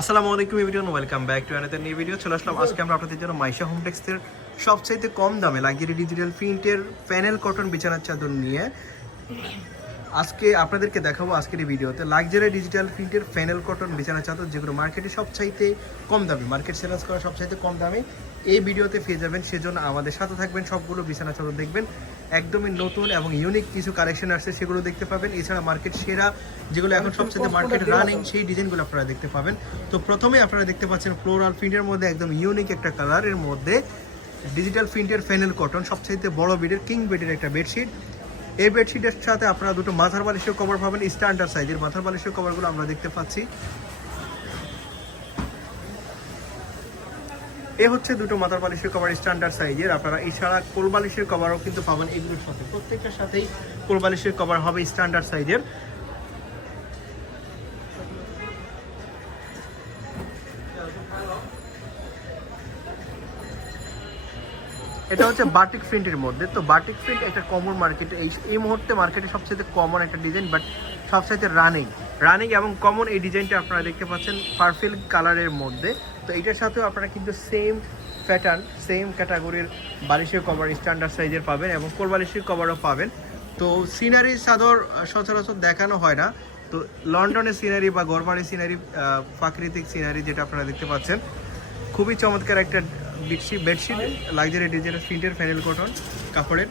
আসসালামু আলাইকুম everyone, welcome back to another new video. চলে আসলাম আজকে আমরা আপনাদের জন্য মাইশা হোম টেক্সটের সবচাইতে কম দামে লাক্সারি ডিজিটাল প্রিন্টের প্যানেল কটন বিছানার চাদর নিয়ে আজকে আপনাদেরকে দেখাবো আজকের এই ভিডিওতে লাক্সারি ডিজিটাল প্রিন্টের প্যানেল কটন বিছানার চাদর, যেগুলো মার্কেটে সবচাইতে কম দামে, মার্কেট সেলার্স করা সবচাইতে কম দামে এই ভিডিওতে পেয়ে যাবেন। সেজন্য আমাদের সাথে থাকবেন, সবগুলো বিছানা চাদর দেখবেন। একদমই নতুন এবং ইউনিক কিছু কালেকশন আসছে, সেগুলো দেখতে পাবেন। এছাড়া মার্কেট সেরা যেগুলো এখন সবচেয়ে মার্কেট রানিং সেই ডিজাইনগুলো আপনারা দেখতে পাবেন। তো প্রথমে আপনারা দেখতে পাচ্ছেন ফ্লোরাল প্রিন্টের মধ্যে একদম ইউনিক একটা কালারের মধ্যে ডিজিটাল প্রিন্টের প্যানেল কটন, সবচাইতে বড় বেডের কিং বেডের একটা বেডশিট। এই বেডশিটের সাথে আপনারা দুটো মাথার বালিশের কভার পাবেন, স্ট্যান্ডার্ড সাইজের মাথার বালিশের কভারগুলো আমরা দেখতে পাচ্ছি। এ হচ্ছে দুটো মাথার বালিশের কভার স্ট্যান্ডার্ড সাইজের। আপনারা এছাড়া কোল বালিশের কভারও কিন্তু পাবেন এগুলোর সাথে, প্রত্যেকটার সাথেই কোল বালিশের কভার হবে স্ট্যান্ডার্ড সাইজের। এটা হচ্ছে বাটিক প্রিন্টের মধ্যে। তো বাটিক প্রিন্ট একটা কমন মার্কেটে এই মুহূর্তে মার্কেটে সবচেয়ে কমন একটা ডিজাইন, বাট সবচাইতে রানিং এবং কমন এই ডিজাইনটা আপনারা দেখতে পাচ্ছেন পার্পল কালারের মধ্যে। তো এটার সাথেও আপনারা কিন্তু সেম প্যাটার্ন, সেম ক্যাটাগরির বালিশের কভার স্ট্যান্ডার্ড সাইজের পাবেন এবং কোল বালিশের কভারও পাবেন। তো সিনারি চাদর সচরাচর দেখানো হয় না, তো লন্ডনের সিনারি বা গড়বাড়ির সিনারি, প্রাকৃতিক সিনারি যেটা আপনারা দেখতে পাচ্ছেন, খুবই চমৎকার একটা বেডশিট লাক্সারি ডিজিটাল প্রিন্টের প্যানেল কটন কাপড়ের।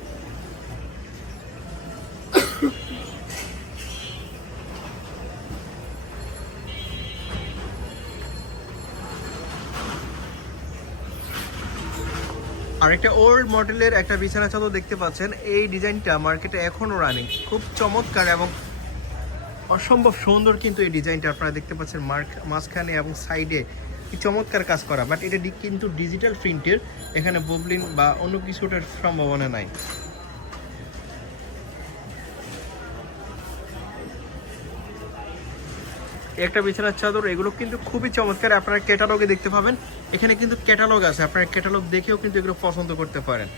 আর একটা ওল্ড মডেলের একটা বিছানা চাদর দেখতে পাচ্ছেন। এই ডিজাইনটা মার্কেটে এখনও রানিং, খুব চমৎকার এবং অসম্ভব সুন্দর। কিন্তু এই ডিজাইনটা আপনারা দেখতে পাচ্ছেন মাঝখানে এবং সাইডে কি চমৎকার কাজ করা, বাট এটা কিন্তু ডিজিটাল প্রিন্টের, এখানে ববলিন বা অন্য কিছুটার সম্ভাবনা নাই। একটা বিছানার চাদর, এগুলো কিন্তু খুবই চমৎকার। আপনারা ক্যাটালগে দেখতে পাবেন, এখানে কিন্তু ক্যাটালগ আছে, আপনারা ক্যাটালগ দেখেও কিন্তু এগুলো পছন্দ করতে পারেন।